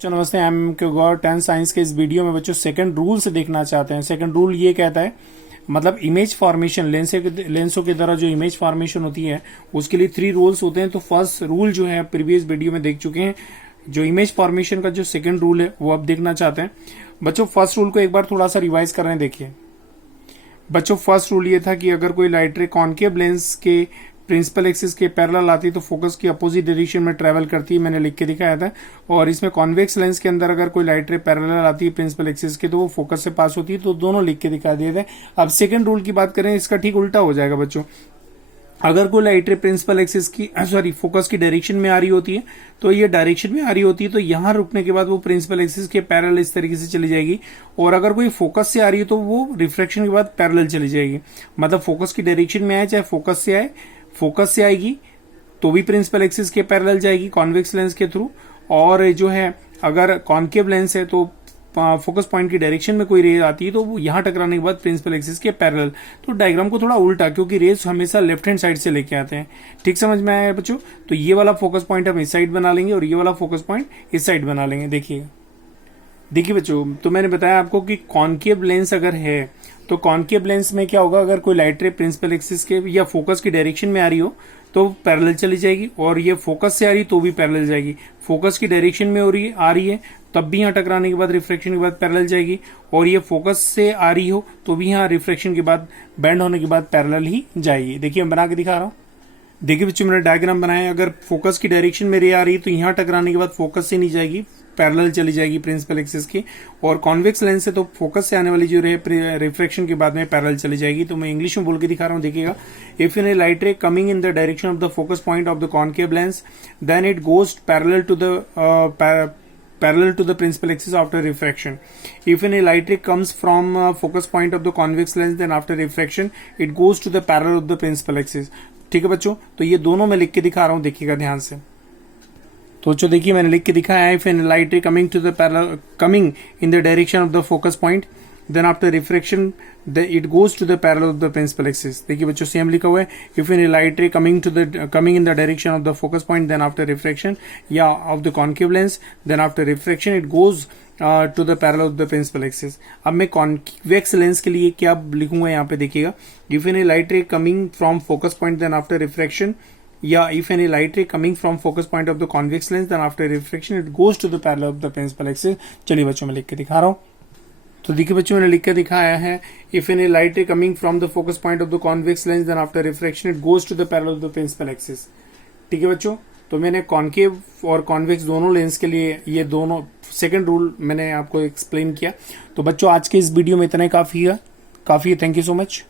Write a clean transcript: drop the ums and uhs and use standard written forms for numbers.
बच्चों नमस्ते, I am के गौर 10 साइंस के इस वीडियो में बच्चों सेकंड रूल से देखना चाहते हैं। सेकंड रूल ये कहता है मतलब इमेज फॉर्मेशन लेंसों के द्वारा जो इमेज फॉर्मेशन होती है उसके लिए 3 रूल्स होते हैं। तो फर्स्ट रूल जो है प्रीवियस वीडियो में देख चुके हैं। जो इमेज फॉर्मेशन का जो सेकंड रूल है वो अब देखना चाहते हैं। बच्चों फर्स्ट रूल को एक बार थोड़ा सा रिवाइज कर रहे हैं। देखिए बच्चों फर्स्ट रूल ये था कि अगर कोई लाइट रे कॉनकेव लेंस के प्रिंसिपल एक्सिस के पैरेलल आती है तो फोकस की अपोजिट डायरेक्शन में ट्रेवल करती है, मैंने लिख के दिखाया था। और इसमें कॉन्वेक्स लेंस के अंदर अगर कोई लाइट रे पैरेलल आती है प्रिंसिपल एक्सिस के तो वो फोकस से पास होती है। तो दोनों लिख के दिखा दिए थे। अब सेकंड रूल की बात करें, इसका ठीक उल्टा हो जाएगा बच्चों। अगर कोई लाइट रे प्रिंसिपल एक्सिस की फोकस की डायरेक्शन में आ रही होती है तो ये डायरेक्शन में आ रही होती है तो यहां रुकने के बाद वो प्रिंसिपल एक्सिस के पैरेलल इस तरीके से चली जाएगी। और अगर कोई फोकस से आ रही है तो वो रिफ्रैक्शन के बाद पैरेलल चली जाएगी। मतलब फोकस की डायरेक्शन में आए चाहे फोकस से आए, फोकस से आएगी तो भी प्रिंसिपल एक्सिस के पैरेलल जाएगी कॉन्वेक्स लेंस के थ्रू। और जो है अगर कॉनकेव लेंस है तो फोकस पॉइंट की डायरेक्शन में कोई रे आती है तो वो यहां टकराने के बाद प्रिंसिपल एक्सिस के पैरेलल। तो डायग्राम को थोड़ा उल्टा, क्योंकि रेज हमेशा लेफ्ट हैंड साइड से लेके आते हैं। ठीक समझ में आया बच्चों? तो ये वाला फोकस पॉइंट हम इस साइड बना लेंगे और ये वाला फोकस पॉइंट इस साइड बना लेंगे। देखिए बच्चों, तो मैंने बताया आपको कि कॉनकेव लेंस अगर है तो कॉनकेव लेंस में क्या होगा, अगर कोई लाइट रे प्रिंसिपल एक्सिस के या फोकस की डायरेक्शन में आ रही हो तो पैरेलल चली जाएगी, और ये फोकस से आ रही तो भी पैरेलल जाएगी। फोकस की डायरेक्शन में आ रही है तब भी यहाँ टकराने के बाद रिफ्रैक्शन के बाद पैरेलल जाएगी, और ये फोकस से आ रही हो तो भी यहाँ रिफ्रैक्शन के बाद बेंड होने के बाद पैरेलल ही जाएगी। देखिए मैं बना के दिखा रहा हूँ। देखिए बच्चों मैंने डायग्राम बनाया। अगर फोकस की डायरेक्शन में रे आ रही है तो यहाँ टकराने के बाद फोकस से नहीं जाएगी, पैरेलल चली जाएगी प्रिंसिपल एक्सिस की। और कॉन्वेक्स लेंस से तो फोकस से आने वाली जो रे रिफ्रैक्शन के बाद में पैरेलल चली जाएगी। तो मैं इंग्लिश में बोल के दिखा रहा हूँ, देखिएगा। If in a light ray coming in the direction of the focus point of the concave lens then it goes parallel to the principal axis after refraction. If any light ray comes from focus point of the convex lens, then after refraction it goes to the parallel of the principal axis. ठीक है बच्चों, तो ये दोनों मैं लिख के दिखा रहा हूँ, देखिएगा ध्यान से। तो जो देखिए मैंने लिख के दिखाया है, if any light ray coming in the direction of the focus point, then after refraction it goes to the parallel of the principal axis. देखिए बच्चों सेम लिखा हुआ है, if any light ray coming in the direction of the focus point, then after refraction of the concave lens, then after refraction it goes to the parallel of the principal axis. अब मैं convex lens के लिए क्या लिखूंगा यहाँ पे देखिएगा, if any light ray coming from focus point then after refraction, if any light ray coming from focus point of the convex lens then after refraction it goes to the parallel of the principal axis. चलिए बच्चों मैं लिख के दिखा रहा हूँ। तो देखिए बच्चों मैंने लिख कर दिखाया है, if any light ray coming from the focus point of the convex lens then after refraction it goes to the parallel of the principal axis. ठीक है बच्चों, तो मैंने कॉनकेव और कॉन्वेक्स दोनों लेंस के लिए ये दोनों सेकंड रूल मैंने आपको एक्सप्लेन किया। तो बच्चों आज के इस वीडियो में इतना ही काफी है। Thank you so much.